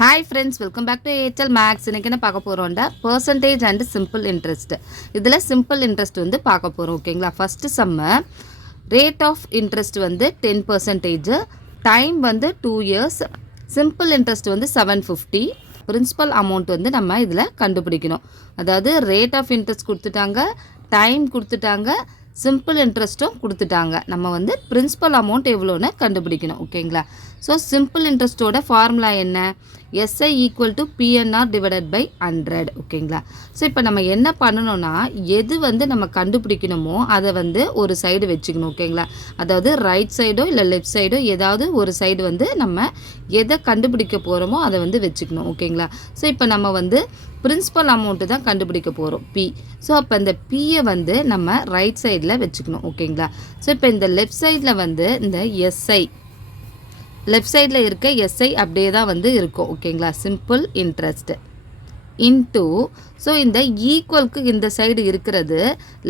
Hi friends, welcome back to AHL maths. இன்றைக்கி என்ன பார்க்க போகிறோம்டா பர்சன்டேஜ் அண்ட் சிம்பிள் இன்ட்ரெஸ்ட். இதில் சிம்பிள் இன்ட்ரெஸ்ட் வந்து பார்க்க போகிறோம். ஓகேங்களா, ஃபஸ்ட்டு செம்ம ரேட் ஆஃப் இன்ட்ரெஸ்ட் வந்து 10%, டைம் வந்து 2 years, சிம்பிள் இன்ட்ரெஸ்ட் வந்து 750, பிரின்சிபல் அமௌண்ட் வந்து நம்ம இதில் கண்டுபிடிக்கணும். அதாவது ரேட் ஆஃப் இன்ட்ரெஸ்ட் கொடுத்துட்டாங்க, டைம் கொடுத்துட்டாங்க, சிம்பிள் இன்ட்ரெஸ்ட்டும் கொடுத்துட்டாங்க. நம்ம வந்து பிரின்சிபல் அமௌண்ட் எவ்வளோன்னு கண்டுபிடிக்கணும். ஓகேங்களா, ஸோ சிம்பிள் இன்ட்ரெஸ்ட்டோட ஃபார்முலா என்ன? SI equal to PNR divided by 100. ஓகேங்களா, ஸோ இப்போ நம்ம என்ன பண்ணணும்னா, எது வந்து நம்ம கண்டுபிடிக்கணுமோ அதை வந்து ஒரு சைடு வச்சுக்கணும். ஓகேங்களா, அதாவது ரைட் சைடோ இல்லை லெஃப்ட் சைடோ ஏதாவது ஒரு சைடு வந்து நம்ம எதை கண்டுபிடிக்க போகிறோமோ அதை வந்து வச்சுக்கணும். ஓகேங்களா, ஸோ இப்போ நம்ம வந்து பிரின்சிபல் அமௌண்ட்டு தான் கண்டுபிடிக்க போகிறோம், பி. ஸோ அப்போ இந்த பியை வந்து நம்ம ரைட் சைடில் வச்சுக்கணும். ஓகேங்களா, ஸோ இப்போ இந்த லெஃப்ட் சைடில் வந்து இந்த எஸ்ஐ, லெஃப்ட் சைடில் இருக்க எஸ்ஐ அப்படியே தான் வந்து இருக்கும். ஓகேங்களா, சிம்பிள் இன்ட்ரெஸ்ட் இன்டூ, ஸோ இந்த ஈக்குவலுக்கு இந்த சைடு இருக்கிறது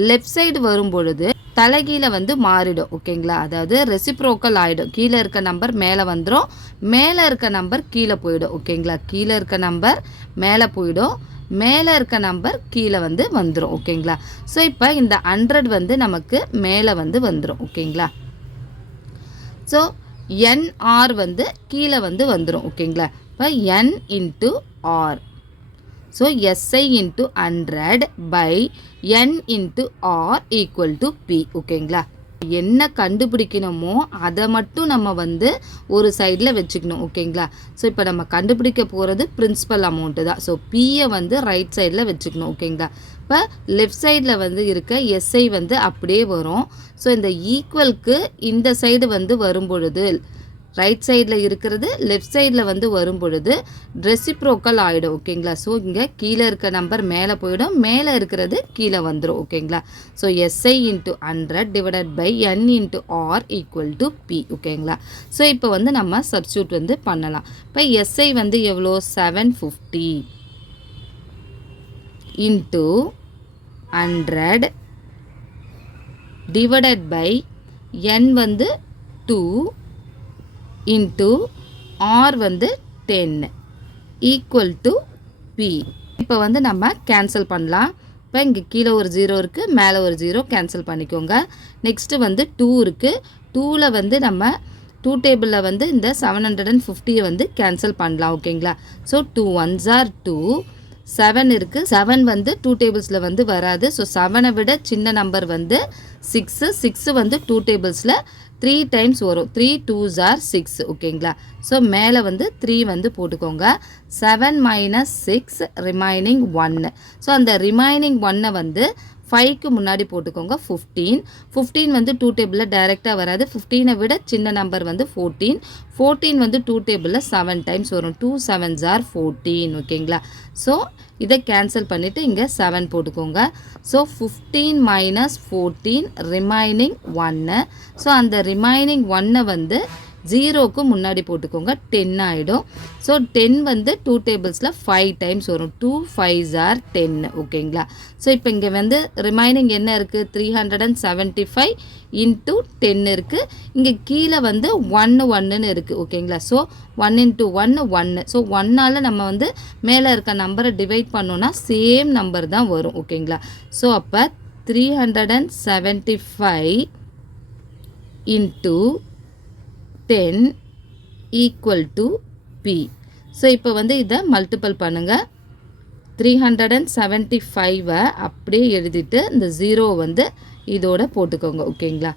லெஃப்ட் சைடு வரும்பொழுது தலைகீழ வந்து மாறிடும். ஓகேங்களா, அதாவது ரெசிப்ரோக்கல் ஆகிடும். கீழே இருக்க நம்பர் மேலே வந்துடும், மேலே இருக்க நம்பர் கீழே போயிடும். ஓகேங்களா, கீழே இருக்க நம்பர் மேலே போயிடும், மேலே இருக்க நம்பர் கீழே வந்து வந்துடும். ஓகேங்களா, ஸோ இப்போ இந்த 100 வந்து நமக்கு மேலே வந்து வந்துடும். ஓகேங்களா, ஸோ என்ஆர் வந்து கீழே வந்து வந்துடும். ஓகேங்களா, இப்போ N into R, so SI into 100 by N into R equal to P. ஓகேங்களா, என்ன கண்டுபிடிக்கணுமோ அதை மட்டும் நம்ம வந்து ஒரு சைடில் வச்சுக்கணும். ஓகேங்களா, ஸோ இப்போ நம்ம கண்டுபிடிக்க போகிறது பிரின்சிபல் அமௌண்ட்டு தான். ஸோ பியை வந்து ரைட் சைடில் வச்சுக்கணும். ஓகேங்களா, இப்போ லெஃப்ட் சைடில் வந்து இருக்க எஸ்ஐ வந்து அப்படியே வரும். ஸோ இந்த ஈக்குவலுக்கு இந்த சைடு வந்து வரும்பொழுது ரைட் சைடில் இருக்கிறது லெஃப்ட் சைடில் வந்து வரும் பொழுது ரெசிப்ரோக்கல் ஆகிடும். ஓகேங்களா, ஸோ இங்கே கீழே இருக்க நம்பர் மேலே போயிடும், மேலே இருக்கிறது கீழே வந்துடும். ஓகேங்களா, so SI into 100 divided by N into R equal to P. ஓகேங்களா, ஸோ இப்போ வந்து நம்ம சப்ஸ்டியூட் வந்து பண்ணலாம். இப்போ எஸ்ஐ வந்து எவ்வளோ? 750 இன்ட்டு 100 டிவைடட் பை என் வந்து 2 இன்ட்டு ஆர் வந்து 10 ஈக்குவல் டு பி. இப்போ வந்து நம்ம கேன்சல் பண்ணலாம். இப்போ இங்கே கீழே ஒரு 0 இருக்குது, மேலே ஒரு 0, கேன்சல் பண்ணிக்கோங்க. நெக்ஸ்ட்டு வந்து 2 இருக்குது, 2ல் வந்து நம்ம 2 டேபிளில் வந்து இந்த 750 வந்து கேன்சல் பண்ணலாம். ஓகேங்களா, ஸோ 2 1s are 2, 7 இருக்குது, 7 வந்து 2 டேபிள்ஸில் வந்து வராது. ஸோ 7ஐ விட சின்ன நம்பர் வந்து 6, 6 வந்து 2 டேபிள்ஸில் 3 டைம்ஸ் வரும். 3 2s are 6. ஓகேங்களா, ஸோ மேலே வந்து 3 வந்து போட்டுக்கோங்க. 7 minus 6 ரிமைனிங் 1. ஸோ அந்த ரிமைனிங் 1ஐ வந்து 5க்கு முன்னாடி போட்டுக்கோங்க. 15 15 வந்து 2 டேபிளில் டைரெக்டாக வராது. 15ஐ விட சின்ன நம்பர் வந்து 14, 14 வந்து 2 டேபிளில் 7 டைம்ஸ் வரும். 2 7s are 14. ஓகேங்களா, ஸோ இதை கேன்சல் பண்ணிவிட்டு இங்கே 7 போட்டுக்கோங்க. So 15 minus 14 remaining 1. ஸோ அந்த ரிமைனிங் 1ஐ வந்து 0க்கு முன்னாடி போட்டுக்கோங்க. 10 ஆகிடும். ஸோ 10 வந்து 2 டேபிள்ஸில் 5 டைம்ஸ் வரும். 2 5s are 10. ஓகேங்களா, ஸோ இப்போ இங்கே வந்து ரிமைனிங் என்ன இருக்குது? 375 இன்ட்டு 10 இருக்குது. இங்கே கீழே வந்து 1 1ன்னு இருக்குது. ஓகேங்களா, ஸோ 1 இன்ட்டு 1 1. ஸோ 1ஆல் நம்ம வந்து மேலே இருக்க நம்பரை டிவைட் பண்ணோன்னா சேம் நம்பர் தான் வரும். ஓகேங்களா, ஸோ அப்போ 375 into 10 equal to P. So இப்போ வந்து இதை மல்டிபிள் பண்ணுங்கள். 375ஐ அப்படியே எழுதிட்டு இந்த 0 வந்து இதோட போட்டுக்கோங்க. ஓகேங்களா,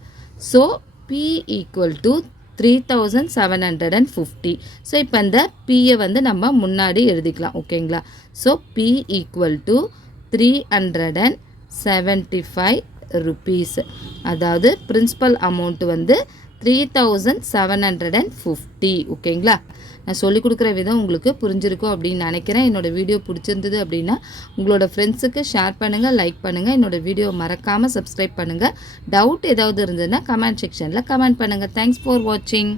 so P equal to 3750. So இப்போ இந்த பியை வந்து நம்ம முன்னாடி எழுதிக்கலாம். ஓகேங்களா, so P equal to 375 rupees. அதாவது பிரின்சிபல் அமௌண்ட் வந்து 3750. ஓகேங்களா, நான் சொல்லிக் கொடுக்குற விதம் உங்களுக்கு புரிஞ்சிருக்கும் அப்படின்னு நினைக்கிறேன். என்னோடய வீடியோ பிடிச்சிருந்தது அப்படின்னா உங்களோட ஃப்ரெண்ட்ஸுக்கு ஷேர் பண்ணுங்கள், லைக் பண்ணுங்கள். என்னோடய வீடியோ மறக்காமல் சப்ஸ்கிரைப் பண்ணுங்கள். டவுட் ஏதாவது இருந்ததுன்னா கமெண்ட் செக்ஷனில் கமெண்ட் பண்ணுங்கள். தேங்க்ஸ் ஃபார் வாட்சிங்.